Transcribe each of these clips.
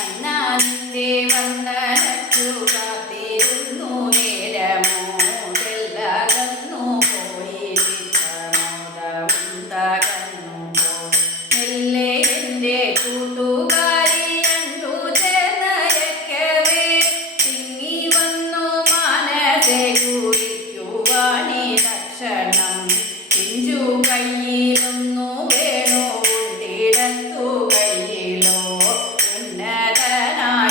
கண்ணா நிந்தே வந்தன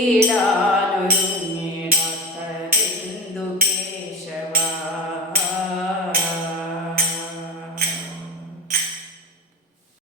വീടാനൊരു